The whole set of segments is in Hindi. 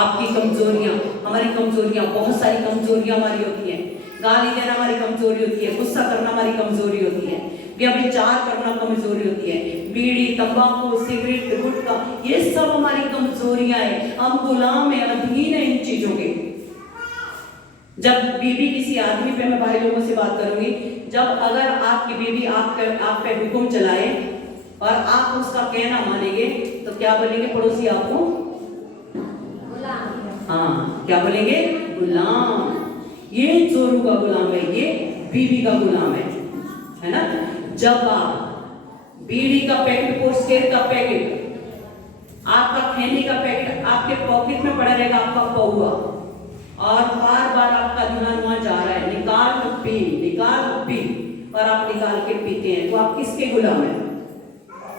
आपकी कमजोरियां, हमारी कमजोरियां, बहुत सारी कमजोरियां हमारी होती हैं। गाली देना हमारी कमजोरी होती है, गुस्सा करना हमारी कमजोरी होती है, व्यभिचार करना कमजोरी होती है, बीड़ी, तंबाकू, सिगरेट, गुटखा, ये सब हमारी कमजोरियां हैं। हम गुलाम है, अधीन है इन चीजों के। जब बीवी किसी आदमी पे, मैं भाई लोगों से बात करूंगी, जब अगर आपकी बीवी आप पे हुक्म चलाए और आप उसका कहना मानेंगे तो क्या बोलेंगे पड़ोसी आपको? हाँ, क्या बोलेंगे? गुलाम। ये जोरू का गुलाम है, ये बीवी का गुलाम है ना। जब आप बीड़ी का पैकेट, पोस्टेर का पैकेट, आपका खैनी का पैकेट आपके पॉकेट में पड़ा रहेगा, आपका पौआ, और बार बार आपका ध्यान वहां जा रहा है, निकाल पी, निकाल पी, और आप निकाल के पीते हैं, तो आप किसके गुलाम हैं?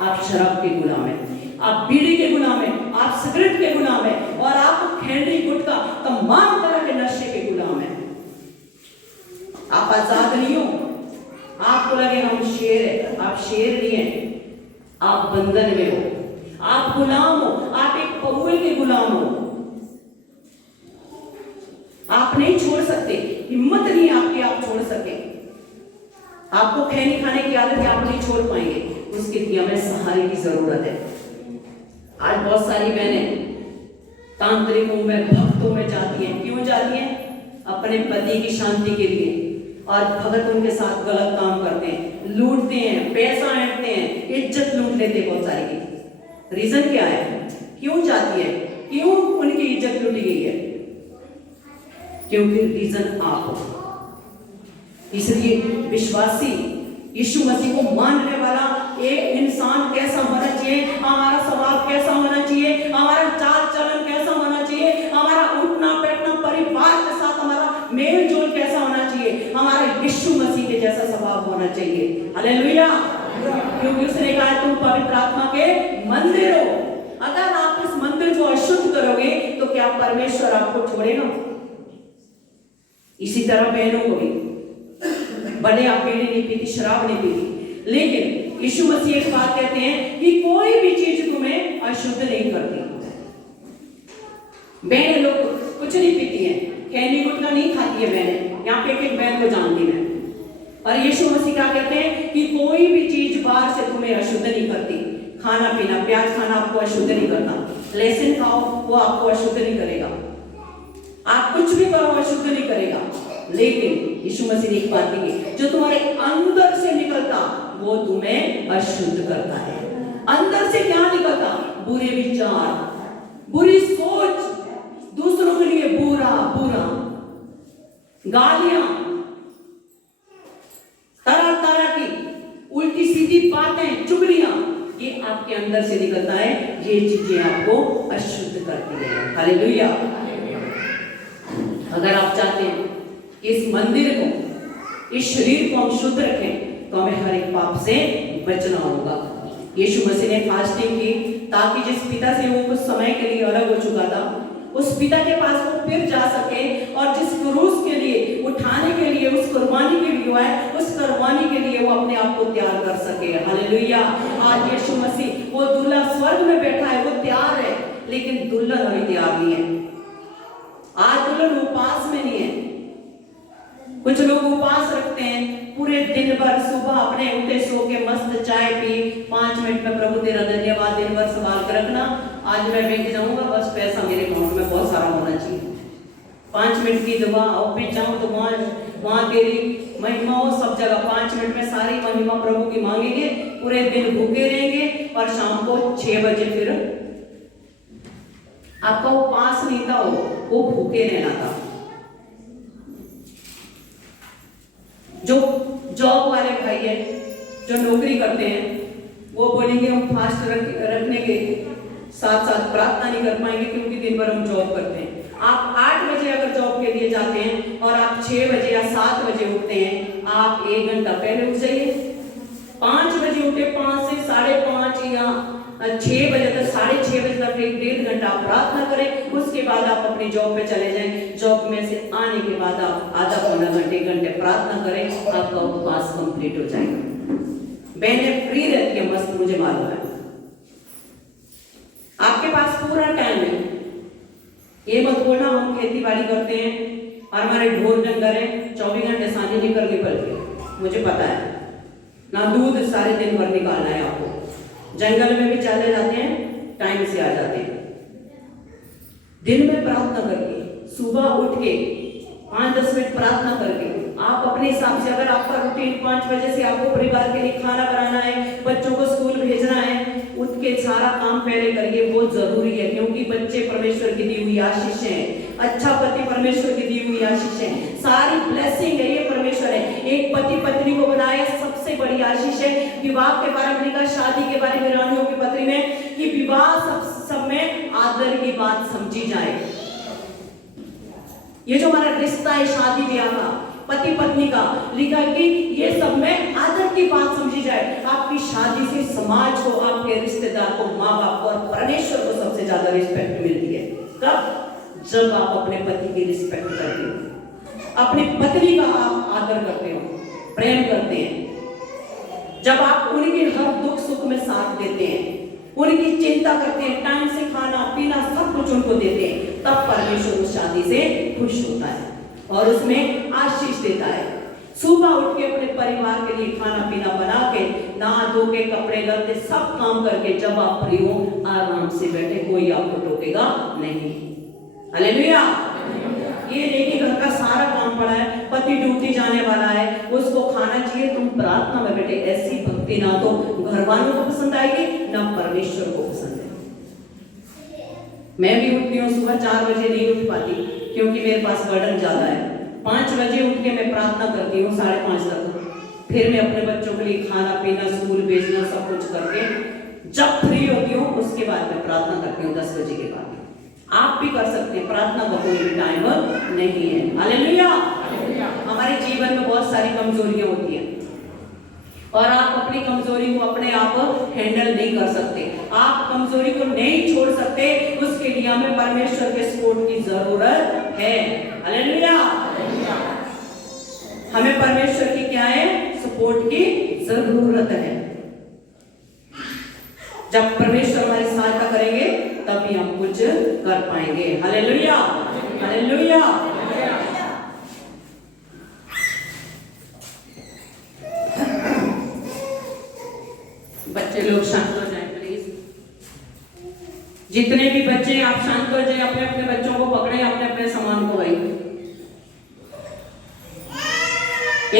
आप शराब के गुलाम हैं, आप बीड़ी के गुलाम हैं, आप सिगरेट के गुलाम हैं, और आप खैनी, गुटखा, तमाम तरह के नशे के गुलाम हैं। आप आजाद नहीं हो। आपको लगे हम शेर है, आप शेर नहीं है, आप बंधन में हो, आप गुलाम हो, आप एक पौए के गुलाम हो। आप नहीं छोड़ सकते, हिम्मत नहीं है आपकी आप छोड़ सके। आपको खैनी खाने की आदत है, आप नहीं छोड़ पाएंगे, उसके लिए हमें सहारे की जरूरत है। आज बहुत सारी बहनें तांत्रिकों में, भक्तों में जाती हैं। क्यों जाती हैं? अपने पति की शांति के लिए, और भगत उनके साथ गलत काम करते हैं, लूटते हैं, पैसा ऐंठते हैं, इज्जत लूट लेते हैं बहुत सारी की। रीजन क्या है? क्यों जाती है? क्यों उनकी इज्जत लूटी गई है? क्योंकि रीजन आप हो। इसलिए विश्वासी, यीशु मसीह को मानने वाला एक इंसान कैसा होना चाहिए, हमारा स्वभाव कैसा होना चाहिए, हमारा चाल चलन कैसा होना चाहिए, हमारा उठना बैठना, परिवार के साथ हमारा मेल जोल कैसा होना चाहिए, हमारा यीशु मसीह के जैसा स्वभाव होना चाहिए। हालेलुया। क्योंकि उसने कहा तुम पवित्र आत्मा के मंदिर हो। अगर आप इस मंदिर को अशुद्ध करोगे तो क्या परमेश्वर आपको छोड़ेगा? इसी तरह बहनों को भी, भले आप बीड़ी नहीं पीती, शराब नहीं पीती, लेकिन यीशु मसीह एक बात कहते हैं कि कोई भी चीज तुम्हें अशुद्ध नहीं करती। बहनें लोग कुछ नहीं पीती हैं, खैनी गुटखा नहीं खाती है बहनें, यहाँ पे एक बहन को जानती मैं। और यीशु मसीह क्या कहते हैं कि कोई भी चीज बाहर से तुम्हें अशुद्ध नहीं करती। खाना पीना, प्याज खाना आपको अशुद्ध नहीं करता, लहसुन खाओ वो आपको अशुद्ध नहीं करेगा, आप कुछ भी करो अशुद्ध नहीं करेगा। लेकिन यीशु मसीह ने एक बात कही, जो तुम्हारे अंदर से निकलता वो तुम्हें अशुद्ध करता है। अंदर से क्या निकलता? बुरे विचार, बुरी सोच, दूसरों के लिए बुरा बुरा, गालियां, तरह तरह की उल्टी सीधी बातें, चुगलियां, ये आपके अंदर से निकलता है। ये चीजें आपको अशुद्ध करती है। हालेलुया। अगर आप चाहते हैं इस मंदिर को, इस शरीर को हम शुद्ध रखें, तो हमें हर एक पाप से बचना होगा। यीशु मसीह ने फास्टिंग की ताकि जिस पिता से वो कुछ समय के लिए अलग हो चुका था, उस पिता के पास वो फिर जा सके, और जिस क्रूस के लिए उठाने के लिए, उस कुर्बानी के लिए है, उस कुर्बानी के लिए वो अपने आप को तैयार कर सके। हालेलुया। आज यीशु मसीह वो दूल्हा स्वर्ग में बैठा है, वो तैयार है, लेकिन दुल्हन अभी तैयार नहीं है। आज दुल्हन उपास में नहीं है। कुछ लोग उपवास रखते हैं पूरे दिन भर, सुबह अपने उठे सो के मस्त चाय पी, 5 मिनट में प्रभु तेरा धन्यवाद दिन भर संभाल कर रखना, आज मैं बैंक जाऊंगा, बस पैसा मेरे अकाउंट में बहुत सारा होना चाहिए। 5 मिनट की दुआ, ऑफिस जाऊं तो वहां तेरी महिमा हो सब जगह। 5 मिनट में सारी महिमा प्रभु की मांगेंगे, पूरे दिन भूखे रहेंगे, और शाम को 6 बजे फिर आपका उपवास नहीं था, वो भूखे रहना था। जो जॉब वाले भाई है, जो नौकरी करते हैं, वो बोलेंगे हम फास्ट रखने के साथ साथ प्रार्थना नहीं कर पाएंगे क्योंकि दिन भर हम जॉब करते हैं। आप 8 बजे अगर जॉब के लिए जाते हैं और आप 6 बजे या 7 बजे उठते हैं, आप 1 घंटा पहले उठ जाइए। 5 बजे उठे, 5 से 5:30 या 6 बजे तक, 6:30 बजे तक 1-1.5 घंटा प्रार्थना करें। उसके बाद आप अपनी जॉब पे चले जाएं। जॉब में से आने के बाद आप आधा पौना घंटे प्रार्थना करें, आपका उपवास कंप्लीट हो जाएगा। बहनें फ्री रहती है, मस्त, मुझे मालूम है। आपके पास पूरा टाइम है, ये मत बोलना हम खेती बाड़ी करते हैं और हमारे ढोर डंगर है 24 घंटे शादी नहीं करनी पड़ती। मुझे पता है ना, दूध सारे दिन भर निकालना है आपको। जंगल में भी चले जाते हैं, टाइम से आ जाते हैं। दिन में प्रार्थना करके, सुबह उठ के 5-10 मिनट प्रार्थना करके आप अपने हिसाब से, अगर आपका रूटीन 5 बजे से आपको परिवार के लिए खाना बनाना है, बच्चों को स्कूल भेजना है, उठ के सारा काम पहले करिए, बहुत जरूरी है। क्योंकि बच्चे परमेश्वर की दी हुई आशीष है, अच्छा पति परमेश्वर की दी हुई आशीष है, सारी ब्लेसिंग है, ये परमेश्वर है। एक पति पत्नी को बनाया सबसे बड़ी आशीष है। विवाह के बारे में लिखा, शादी के बारे में रानियों की पत्री में, कि विवाह सब में आदर की बात समझी जाए। ये जो हमारा रिश्ता है शादी ब्याह का, पति पत्नी का, लिखा कि ये सब में आदर की बात समझी जाए। आपकी शादी से समाज को, आपके रिश्तेदार को, माँ बाप को और परमेश्वर को सबसे ज्यादा रिस्पेक्ट मिलती है। कब? जब आप अपने पति की रिस्पेक्ट करते हो, अपनी पत्नी का आप आदर करते हो, प्रेम करते हैं, जब आप उनके हर दुख सुख में साथ देते हैं, उनकी चिंता करते हैं, टाइम से खाना पीना सब कुछ उनको देते हैं, तब परमेश्वर उस शादी से खुश होता है और उसमें आशीष देता है। सुबह उठ के अपने परिवार के लिए खाना पीना बना के, नहा धो के, कपड़े लत्ते सब काम करके, जब आप फ्री हो आराम से बैठे, कोई आपको टोकेगा नहीं। हालेलुया। ये नहीं कि घर का सारा काम पड़ा है, पति ड्यूटी जाने वाला है, उसको खाना चाहिए, तुम प्रार्थना में बैठे। ऐसी भक्ति ना तो घर वालों को पसंद आएगी, ना परमेश्वर को पसंद है। मैं भी उठती हूँ सुबह 4 बजे, नहीं उठ पाती क्योंकि मेरे पास बर्डन ज्यादा है। 5 बजे उठ के मैं प्रार्थना करती हूँ 5:30 तक, फिर मैं अपने बच्चों के लिए खाना पीना, स्कूल भेजना, सब कुछ करके जब फ्री होती हूँ उसके बाद मैं प्रार्थना करती हूँ 10 बजे के बाद। आप भी कर सकते हैं, प्रार्थना का कोई भी टाइम नहीं है। हालेलुया। हमारे जीवन में बहुत सारी कमजोरियां होती हैं और आप अपनी कमजोरी को अपने आप हैंडल नहीं कर सकते, आप कमजोरी को नहीं छोड़ सकते, उसके लिए हमें परमेश्वर के सपोर्ट की जरूरत है। हालेलुया। हमें परमेश्वर की क्या है? सपोर्ट की जरूरत है। जब परमेश्वर हमारी सहायता करेंगे तभी हम कुछ कर पाएंगे। हालेलुया। हालेलुया। बच्चे लोग शांत हो जाएं प्लीज। जितने भी बच्चे हैं आप शांत हो जाएं, अपने अपने बच्चों को पकड़े, अपने अपने सामान को भाई।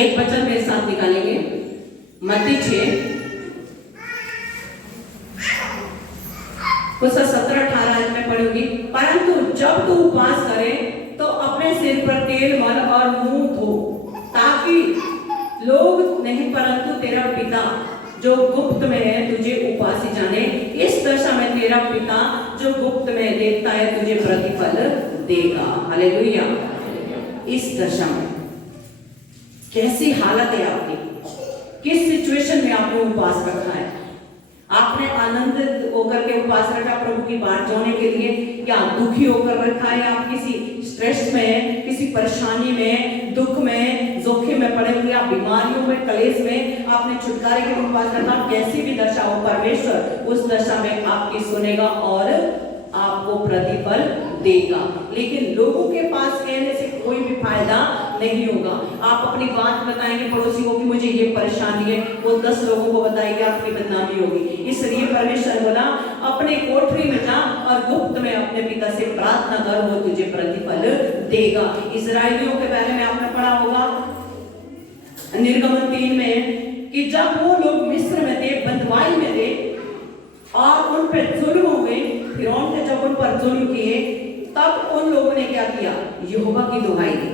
एक वचन मेरे साथ निकालेंगे, मत्ती 6 उसका 17-18 में पढ़ूंगी। परंतु जब तू उपवास करे तो अपने सिर पर तेल मल और मुंह धो, ताकि लोग नहीं परंतु तेरा पिता जो गुप्त में है तुझे उपासी जाने। इस दशा में तेरा पिता जो गुप्त में देखता है तुझे प्रतिफल देगा। हालेलुया। इस दशा में कैसी हालत है आपकी, किस सिचुएशन में आपने उपवास रखा है? आपने आनंदित होकर के उपवास रखा प्रभु की बात जोड़ने के लिए, या दुखी होकर रखा है? आप किसी स्ट्रेस में, किसी परेशानी में, दुख में, जोखिम में पड़े हुए, आप बीमारियों में, कलेश में आपने छुटकारे के लिए उपवास रखा। कैसी भी दशा हो, परमेश्वर उस दशा में आपकी सुनेगा और आपको प्रतिफल देगा। लेकिन लोगों के पास कहने से कोई भी फायदा नहीं होगा। आप अपनी बात बताएंगे पड़ोसी को कि मुझे ये परेशानी है, वो 10 लोगों को बताएंगे, आपकी बदनामी होगी। इसलिए परमेश्वर बोला अपने कोठरी में जा और गुप्त में अपने पिता से प्रार्थना कर, वो तुझे प्रतिफल देगा। इस्राएलियों के बारे में आपने पढ़ा होगा निर्गमन 3 में कि जब वो लोग मिस्र में थे, बंधुआई में थे और उन पर जुल्म हो गए, फिरौन ने जब उन पर जुल्म किए तब उन लोगों ने क्या किया? यहोवा की दुहाई दी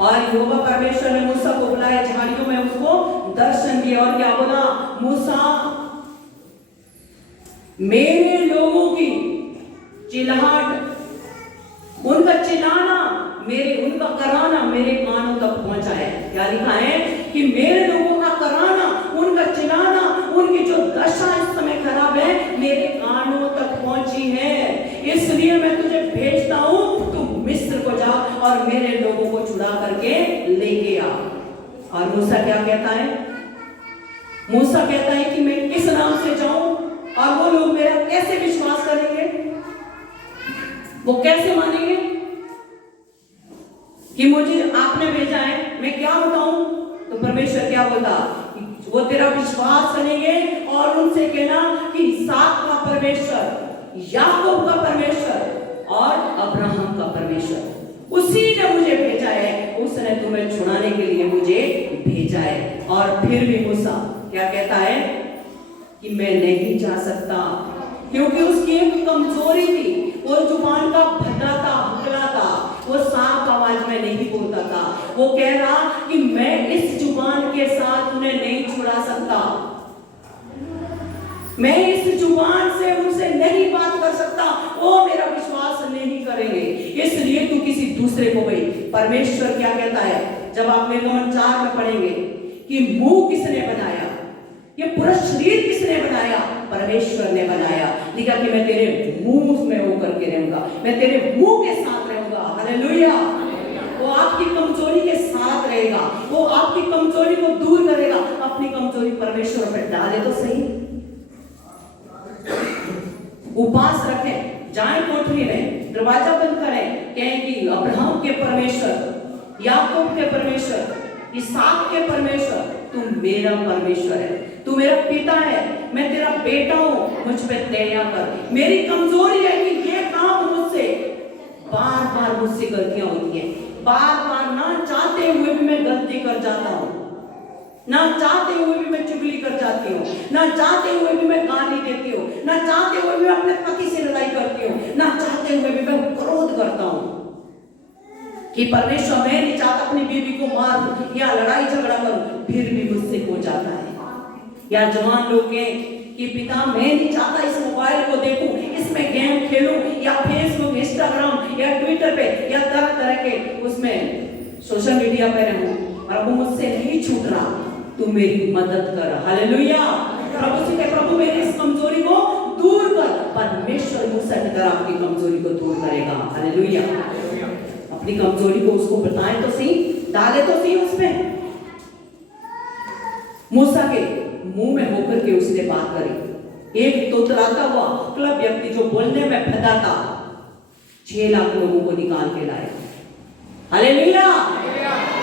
और यहोवा परमेश्वर ने मूसा को बुलाया, झाड़ियों में उसको दर्शन दिया और क्या बोला? मूसा, मेरे लोगों की चिल्लाहट, उनका चिल्लाना, उनका कराना मेरे कानों तक पहुंचा है। क्या लिखा है? कि मेरे लोगों का कराना, उनका चिल्लाना, उनकी जो दशा इस समय खराब है, मेरे कानों तक पहुंची है। इसलिए मैं तुझे भेजता हूं, तू मिस्र को जा और मेरे लोगों को छुड़ा करके लेके आ। और मूसा क्या कहता है? मूसा कहता है कि मैं किस नाम से जाऊं और वो लोग मेरा कैसे विश्वास करेंगे? वो कैसे मानेंगे कि मुझे आपने भेजा है? मैं क्या बताऊं? तो परमेश्वर क्या बोलता? वो तेरा विश्वास करेंगे और उनसे कहना कि इसहाक का परमेश्वर, याकूब का परमेश्वर और अब्राहम का परमेश्वर, उसी ने मुझे भेजा है, उसने तुम्हें छुड़ाने के लिए मुझे भेजा है। और फिर भी मूसा क्या कहता है कि मैं नहीं जा सकता, क्योंकि उसकी एक कमजोरी थी, वो जुबान का भद्दा था, हुकला था, वो साफ आवाज में नहीं बोलता था। वो कह रहा कि मैं इस जुबान के साथ उन्हें नहीं छुड़ा सकता, मैं इस जुबान से उनसे नहीं बात कर सकता, वो मेरा विश्वास नहीं करेंगे, इसलिए तू किसी दूसरे को गई। परमेश्वर क्या कहता है जब आप निर्गमन 4 में पढ़ेंगे कि मुंह किसने बनाया, ये पूरा शरीर किसने बनाया? परमेश्वर ने बनाया। लिखा कि मैं तेरे मुंह में होकर के रहूंगा, मैं तेरे मुंह के साथ रहूंगा। हालेलुया। वो आपकी कमजोरी के साथ रहेगा, वो आपकी कमजोरी को दूर करेगा। अपनी कमजोरी परमेश्वर पर डाले तो सही। उपवास रखें, जाएं कोठरी में, दरवाजा बंद करें, कहें कि अब्राहम के परमेश्वर, याकूब के परमेश्वर, इसहाक के परमेश्वर, तू मेरा परमेश्वर है, तू मेरा पिता है, मैं तेरा बेटा हूं, मुझ पे दया कर। मेरी कमजोरी है कि ये काम मुझसे बार बार मुझसे गलतियां होती हैं, बार बार ना चाहते हुए भी मैं गलती कर जाता हूं, ना चाहते हुए भी मैं चुगली कर जाती हूँ, ना चाहते हुए भी मैं गाली देती हूँ, ना चाहते हुए भी मैं अपने पति से लड़ाई करती हूँ, ना चाहते हुए भी मैं क्रोध करता हूँ कि परमेश्वर मैं नहीं चाहता अपनी बीवी को मार दूं या लड़ाई झगड़ा करूं, फिर भी मुझसे हो जाता है। या जवान लोग कि पिता मैं नहीं चाहता इस मोबाइल को देखूं, इसमें गेम खेलूं या फेसबुक, इंस्टाग्राम या ट्विटर पे या तरह तरह के उसमें सोशल मीडिया पे रहूं, और वो मुझसे नहीं छूट रहा, तू मेरी मदद कर। हालेलुया। प्रभु से कहे प्रभु मेरी इस कमजोरी को दूर कर। परमेश्वर मूसा की तरह आपकी कमजोरी को दूर करेगा। हालेलुया। अपनी कमजोरी को उसको बताएं तो सही, डाले तो सही उसमें। मूसा के मुंह में होकर के उसने बात करी। एक तोतलाता हुआ क्लब व्यक्ति जो बोलने में भद्दा था, 6 लाख लोगों को निकाल के लाए। हालेलुया।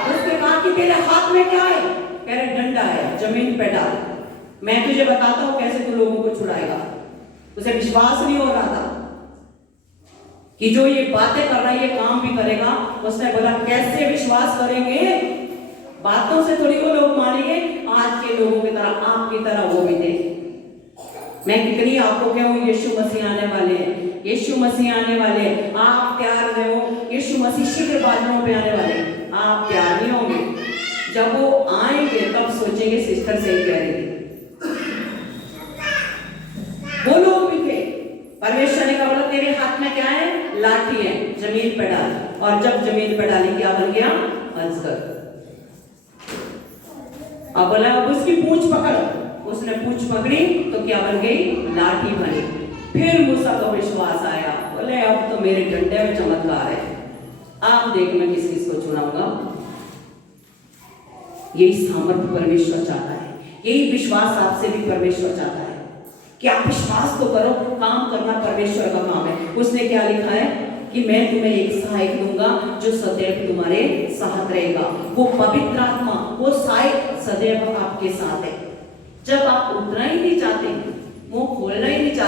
उसके कहा कि तेरे हाथ में क्या है? कह रहे डंडा है, जमीन पे डाल, मैं तुझे बताता हूं कैसे तू लोगों को छुड़ाएगा। उसे विश्वास नहीं हो रहा था कि जो ये बातें कर रहा है ये काम भी करेगा। उसने बोला कैसे विश्वास करेंगे, बातों से थोड़ी वो लोग मानेंगे, आज के लोगों की तरह, आपकी तरह वो भी थे। मैं कितनी आपको कहूं, यीशु मसीह आने वाले हैं, यीशु मसीह आने वाले हैं, आप तैयार रहो। यीशु मसीह शीघ्र बादलों पे आने वाले, आप तैयार नहीं होंगे। जब वो आएंगे तब सोचेंगे सिस्टर सही कह रही थी। वो लोग भी थे। परमेश्वर ने कहा बोला तेरे हाथ में क्या है? लाठी है, जमीन पर डाल। और जब जमीन पर डाली क्या बन गया? अजगर। अब बोला अब उसकी पूंछ पकड़। उसने पूंछ पकड़ी तो क्या बन गई? लाठी बनी। फिर मूसा को विश्वास आया, बोले अब तो मेरे डंडे में चमत्कार है, आप देख मैं किस किस को चुनाऊंगा। यही सामर्थ्य परमेश्वर चाहता है, यही विश्वास आपसे भी परमेश्वर चाहता है कि आप विश्वास तो करो, काम करना परमेश्वर का काम है। उसने क्या लिखा है कि मैं तुम्हें एक सहायक दूंगा जो सदैव तुम्हारे साथ रहेगा। वो पवित्र आत्मा, वो सहायक सदैव आपके साथ है। जब आप उतना ही नहीं चाहते, मुंह खोलना ही नहीं चाहते,